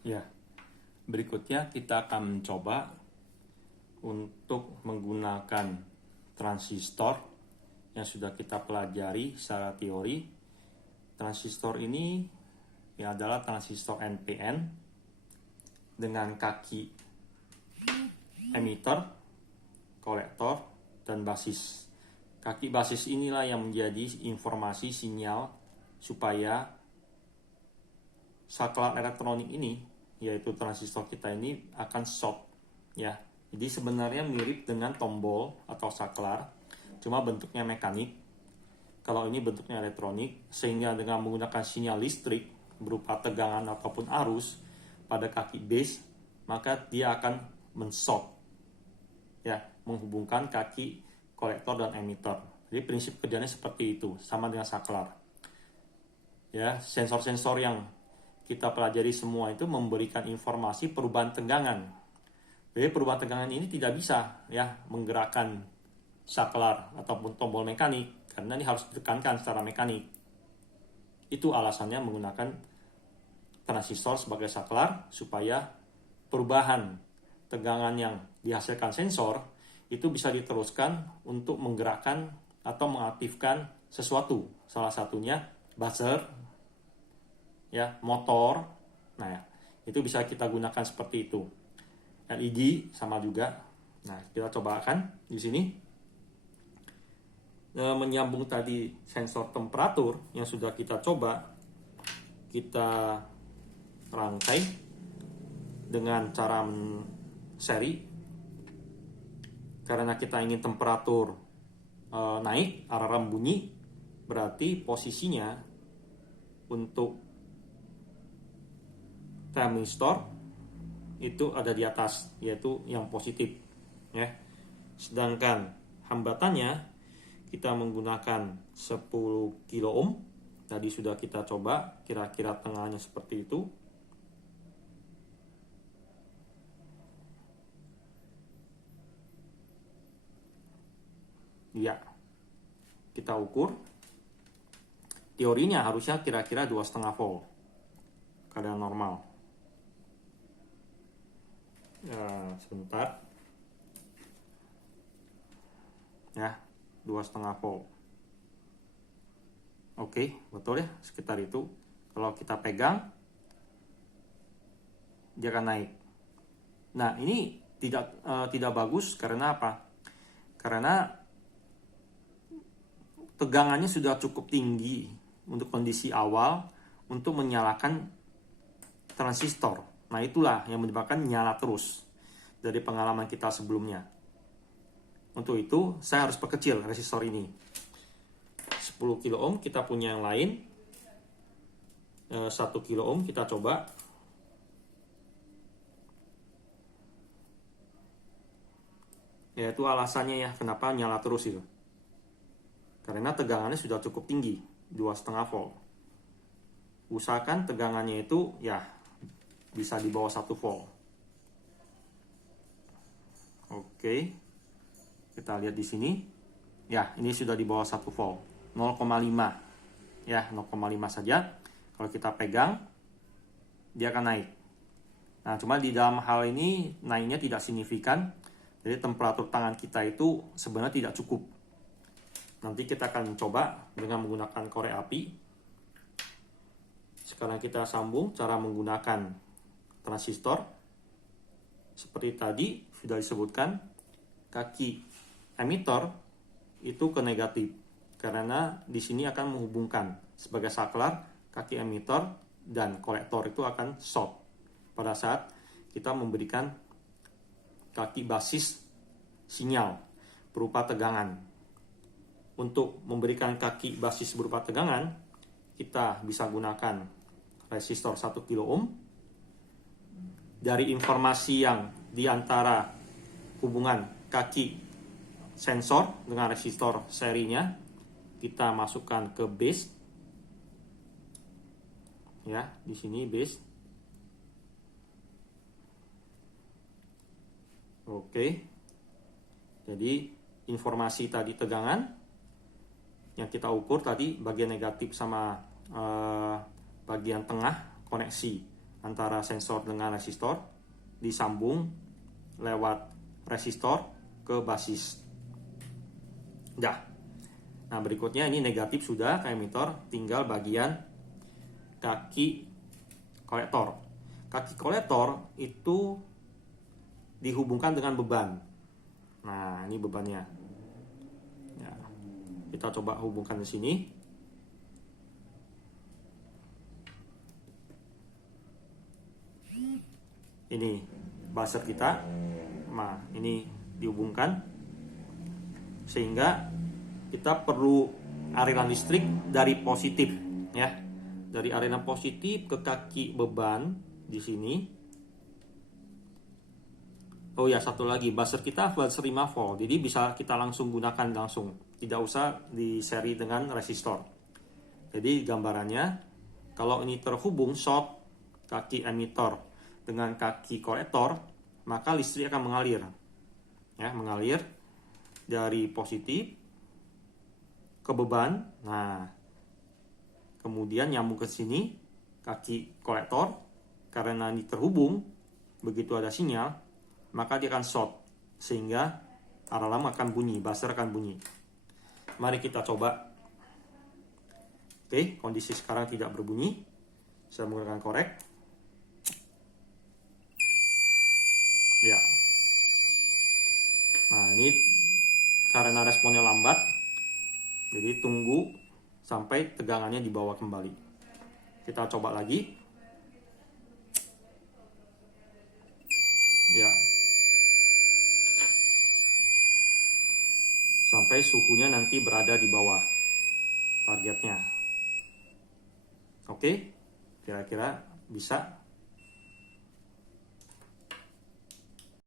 Ya, berikutnya kita akan mencoba untuk menggunakan transistor yang sudah kita pelajari secara teori. Transistor ini adalah transistor NPN dengan kaki emitter, kolektor, dan basis. Kaki basis inilah yang menjadi informasi sinyal supaya saklar elektronik ini, yaitu transistor kita ini, akan short ya. Jadi sebenarnya mirip dengan tombol atau saklar, cuma bentuknya mekanik. Kalau ini bentuknya elektronik, sehingga dengan menggunakan sinyal listrik berupa tegangan ataupun arus pada kaki base, maka dia akan men-short ya, menghubungkan kaki kolektor dan emitter. Jadi prinsip kerjanya seperti itu, sama dengan saklar. Ya, sensor-sensor yang kita pelajari semua itu memberikan informasi perubahan tegangan. Jadi perubahan tegangan ini tidak bisa ya menggerakkan saklar ataupun tombol mekanik, karena ini harus ditekankan secara mekanik. Itu alasannya menggunakan transistor sebagai saklar, supaya perubahan tegangan yang dihasilkan sensor itu bisa diteruskan untuk menggerakkan atau mengaktifkan sesuatu. Salah satunya buzzer, ya, motor. Nah, ya, itu bisa kita gunakan seperti itu. LED sama juga. Nah, kita cobakan di sini. Menyambung tadi sensor temperatur yang sudah kita coba, kita rangkai dengan cara seri. Karena kita ingin temperatur naik, alarm bunyi, berarti posisinya untuk transistor itu ada di atas, yaitu yang positif ya. Sedangkan hambatannya kita menggunakan 10 kilo ohm. Tadi sudah kita coba, kira-kira tengahnya seperti itu. Ya, kita ukur. Teorinya harusnya kira-kira 2,5 volt keadaan normal. Ya, sebentar. Ya, 2,5 volt. Oke, betul ya, sekitar itu. Kalau kita pegang, dia akan naik. Nah, ini tidak bagus karena apa? Karena tegangannya sudah cukup tinggi untuk kondisi awal untuk menyalakan transistor. Nah, itulah yang menyebabkan nyala terus dari pengalaman kita sebelumnya. Untuk itu, saya harus perkecil resistor ini. 10 kilo ohm, kita punya yang lain. 1 kilo ohm kita coba. Ya, itu alasannya ya, kenapa nyala terus itu. Karena tegangannya sudah cukup tinggi, 2,5 volt. Usahakan tegangannya itu ya bisa di bawah 1 volt. Oke. Kita lihat di sini. Ya, ini sudah di bawah 1 volt. 0,5. Ya, 0,5 saja. Kalau kita pegang, dia akan naik. Nah, cuma di dalam hal ini naiknya tidak signifikan. Jadi temperatur tangan kita itu sebenarnya tidak cukup. Nanti kita akan mencoba dengan menggunakan korek api. Sekarang kita sambung cara menggunakan transistor. Seperti tadi sudah disebutkan, kaki emitter itu ke negatif, karena di sini akan menghubungkan sebagai saklar kaki emitter dan kolektor itu akan short pada saat kita memberikan kaki basis sinyal berupa tegangan. Untuk memberikan kaki basis berupa tegangan, kita bisa gunakan resistor 1 kilo ohm. Dari informasi yang di antara hubungan kaki sensor dengan resistor serinya, kita masukkan ke base. Ya, di sini base. Oke. Jadi informasi tadi tegangan yang kita ukur tadi bagian negatif sama bagian tengah koneksi antara sensor dengan resistor, disambung lewat resistor ke basis. Dah. Nah, berikutnya ini negatif sudah ke emitor, tinggal bagian kaki kolektor. Kaki kolektor itu dihubungkan dengan beban. Nah, ini bebannya. Ya, kita coba hubungkan di sini. Ini buzzer kita. Nah, ini dihubungkan sehingga kita perlu aliran listrik dari positif, ya. Dari aliran positif ke kaki beban di sini. Oh ya, satu lagi, buzzer kita buzzer 5 volt. Jadi bisa kita langsung gunakan langsung. Tidak usah di seri dengan resistor. Jadi gambarannya, kalau ini terhubung short kaki emitor dengan kaki kolektor, maka listrik akan mengalir. Ya, mengalir dari positif ke beban. Nah, kemudian nyambung ke sini kaki kolektor. Karena ini terhubung, begitu ada sinyal, maka dia akan short sehingga alarm akan bunyi, buzzer akan bunyi. Mari kita coba. Oke, kondisi sekarang tidak berbunyi. Saya menggunakan korek. Ya. Nah, ini karena responnya lambat, jadi tunggu sampai tegangannya dibawa kembali. Kita coba lagi. Ya. Sampai suhunya nanti berada di bawah targetnya. Oke, kira-kira bisa.